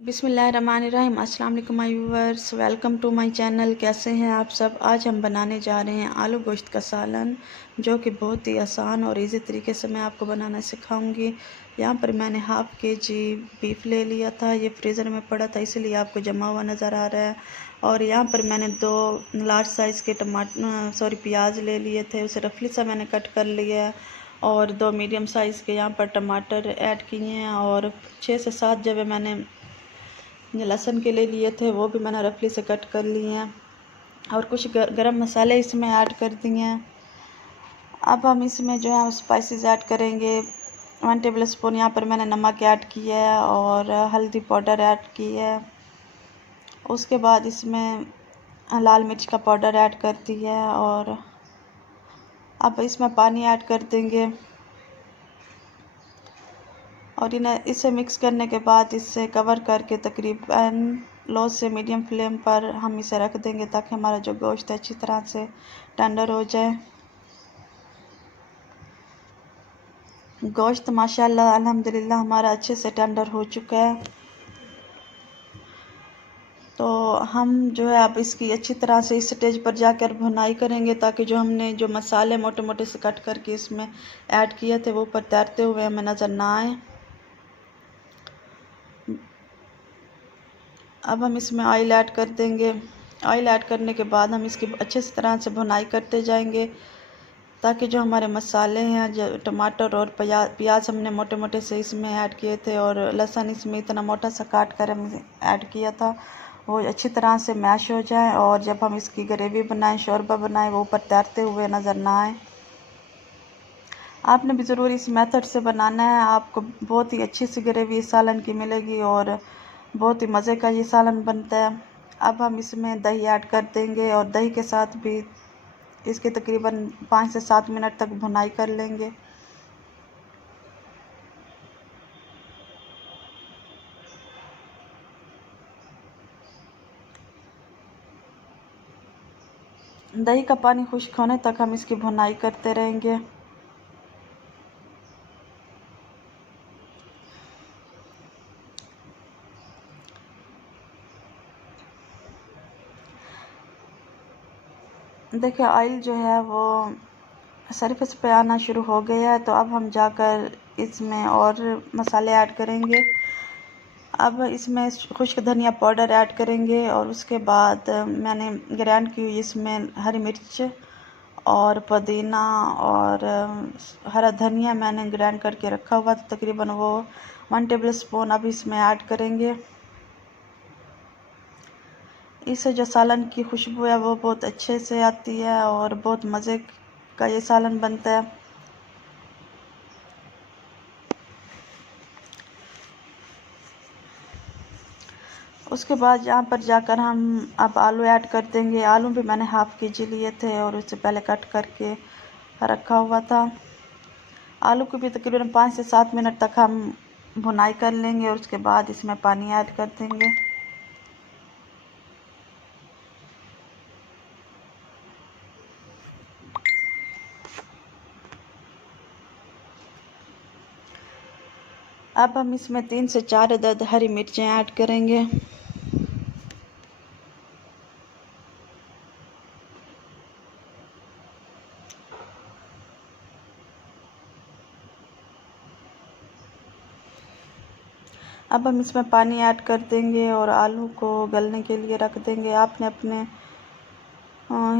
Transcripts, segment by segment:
बिस्मिल्लाहिर्रहमानिर्रहीम। अस्सलाम वालेकुम my viewers, welcome to my channel. कैसे हैं आप सब। आज हम बनाने जा रहे हैं आलू गोश्त का सालन, जो कि बहुत ही आसान और इजी तरीके से मैं आपको बनाना सिखाऊंगी। यहाँ पर मैंने हाफ़ केजी बीफ ले लिया था। ये फ्रीज़र में पड़ा था, इसलिए आपको जमा हुआ नज़र आ रहा है। और यहाँ पर मैंने 2 लार्ज साइज़ के प्याज ले लिए थे, उसे रफली सा मैंने कट कर लिया है। और 2 मीडियम साइज़ के यहाँ पर टमाटर ऐड किए हैं, और 6 से 7 जब मैंने लहसुन के ले लिए थे, वो भी मैंने रफली से कट कर लिए हैं। और कुछ गरम मसाले इसमें ऐड कर दिए हैं। अब हम इसमें जो है स्पाइसेस ऐड करेंगे। 1 टेबल स्पून यहाँ पर मैंने नमक ऐड किया है और हल्दी पाउडर ऐड की है। उसके बाद इसमें लाल मिर्च का पाउडर ऐड कर दिया है, और अब इसमें पानी ऐड कर देंगे। और इसे मिक्स करने के बाद इसे कवर करके तकरीबन लो से मीडियम फ्लेम पर हम इसे रख देंगे, ताकि हमारा जो गोश्त अच्छी तरह से टेंडर हो जाए। गोश्त माशाल्लाह अल्हम्दुलिल्लाह हमारा अच्छे से टेंडर हो चुका है। तो हम जो है अब इसकी अच्छी तरह से इस स्टेज पर जाकर भुनाई करेंगे, ताकि जो हमने जो मसाले मोटे मोटे से कट करके इसमें ऐड किए थे, वो ऊपर तैरते हुए हमें नज़र ना आए। अब हम इसमें ऑयल ऐड कर देंगे। ऑयल ऐड करने के बाद हम इसकी अच्छे से तरह से भुनाई करते जाएंगे, ताकि जो हमारे मसाले हैं, जो टमाटर और प्याज हमने मोटे मोटे से इसमें ऐड किए थे, और लहसुन इसमें इतना मोटा सा काट कर हम ऐड किया था, वो अच्छी तरह से मैश हो जाए। और जब हम इसकी ग्रेवी बनाएं, शोरबा बनाएं, वो ऊपर तैरते हुए नज़र ना आए। आपने भी ज़रूर इस मेथड से बनाना है, आपको बहुत ही अच्छी सी ग्रेवी इस सालन की मिलेगी और बहुत ही मज़े का ये सालन बनता है। अब हम इसमें दही ऐड कर देंगे, और दही के साथ भी इसके तकरीबन 5 से 7 मिनट तक भुनाई कर लेंगे। दही का पानी खुश्क होने तक हम इसकी भुनाई करते रहेंगे। देखिए ऑयल जो है वो सरफेस पे आना शुरू हो गया है, तो अब हम जाकर इसमें और मसाले ऐड करेंगे। अब इसमें खुश्क धनिया पाउडर ऐड करेंगे, और उसके बाद मैंने ग्राइंड की हुई इसमें हरी मिर्च और पुदीना और हरा धनिया मैंने ग्राइंड करके रखा हुआ था, तकरीबन वो 1 टेबल स्पून अब इसमें ऐड करेंगे। इससे जो सालन की खुशबू है वो बहुत अच्छे से आती है, और बहुत मज़े का ये सालन बनता है। उसके बाद यहाँ पर जाकर हम अब आलू ऐड कर देंगे। आलू भी मैंने हाफ़ केजी लिए थे, और उससे पहले कट करके रखा हुआ था। आलू को भी तकरीबन 5 से 7 मिनट तक हम भुनाई कर लेंगे, और उसके बाद इसमें पानी ऐड कर देंगे। अब हम इसमें 3 से 4 अदद हरी मिर्चें ऐड करेंगे। अब हम इसमें पानी ऐड कर देंगे, और आलू को गलने के लिए रख देंगे। आपने अपने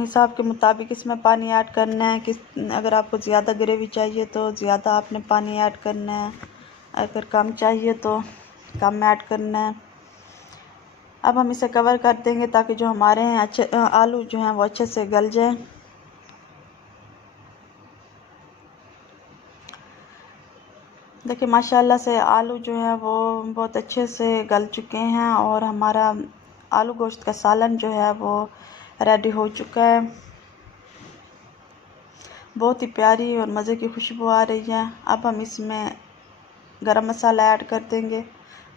हिसाब के मुताबिक इसमें पानी ऐड करना है। अगर आपको ज़्यादा ग्रेवी चाहिए तो ज़्यादा आपने पानी ऐड करना है, अगर कम चाहिए तो कम ऐड करना है। अब हम इसे कवर कर देंगे, ताकि जो हमारे हैं अच्छे आलू जो हैं वो अच्छे से गल जाएं। देखिए माशाल्लाह से आलू जो है वो बहुत अच्छे से गल चुके हैं, और हमारा आलू गोश्त का सालन जो है वो रेडी हो चुका है। बहुत ही प्यारी और मज़े की खुशबू आ रही है। अब हम इसमें गरम मसाला ऐड कर देंगे,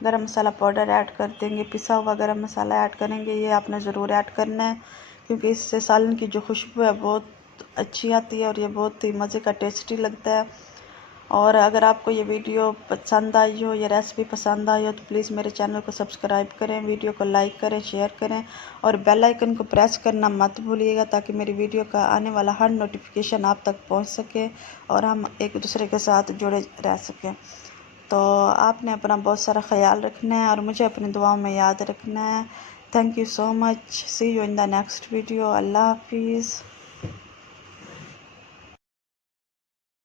गरम मसाला पाउडर ऐड कर देंगे, पिसा हुआ गरम मसाला ऐड करेंगे। ये आपने ज़रूर ऐड करना है, क्योंकि इससे सालन की जो खुशबू है बहुत अच्छी आती है, और ये बहुत ही मज़े का टेस्टी लगता है। और अगर आपको ये वीडियो पसंद आई हो, ये रेसिपी पसंद आई हो, तो प्लीज़ मेरे चैनल को सब्सक्राइब करें, वीडियो को लाइक करें, शेयर करें और बेल आइकन को प्रेस करना मत भूलिएगा, ताकि मेरी वीडियो का आने वाला हर नोटिफिकेशन आप तक पहुंच सके और हम एक दूसरे के साथ जुड़े रह सकें। तो आपने अपना बहुत सारा ख्याल रखना है और मुझे अपनी दुआओं में याद रखना है। Thank you so much. See you in the next video. अल्लाह हाफिज़।